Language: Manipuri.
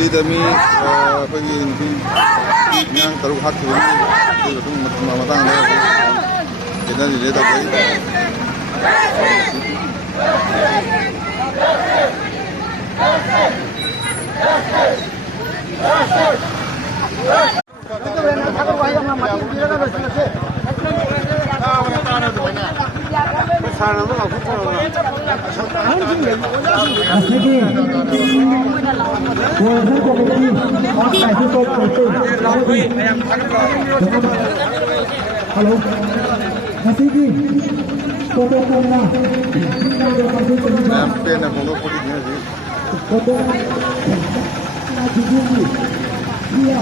ꯍꯧꯖꯤꯛꯗ ꯃꯤ ꯑꯩꯈꯣꯏꯒꯤ ꯅꯨꯄꯤ ꯑꯉꯥꯡ 6 ꯍꯥꯠꯈꯤꯕꯅꯤ ꯑꯗꯨꯒ ꯃꯇꯥꯡꯗ ꯈꯦꯠꯅꯔꯤꯁꯦ ꯇꯧꯖꯩ Halo, masih foto kamera. pena foto polinya sih. Foto. Iya.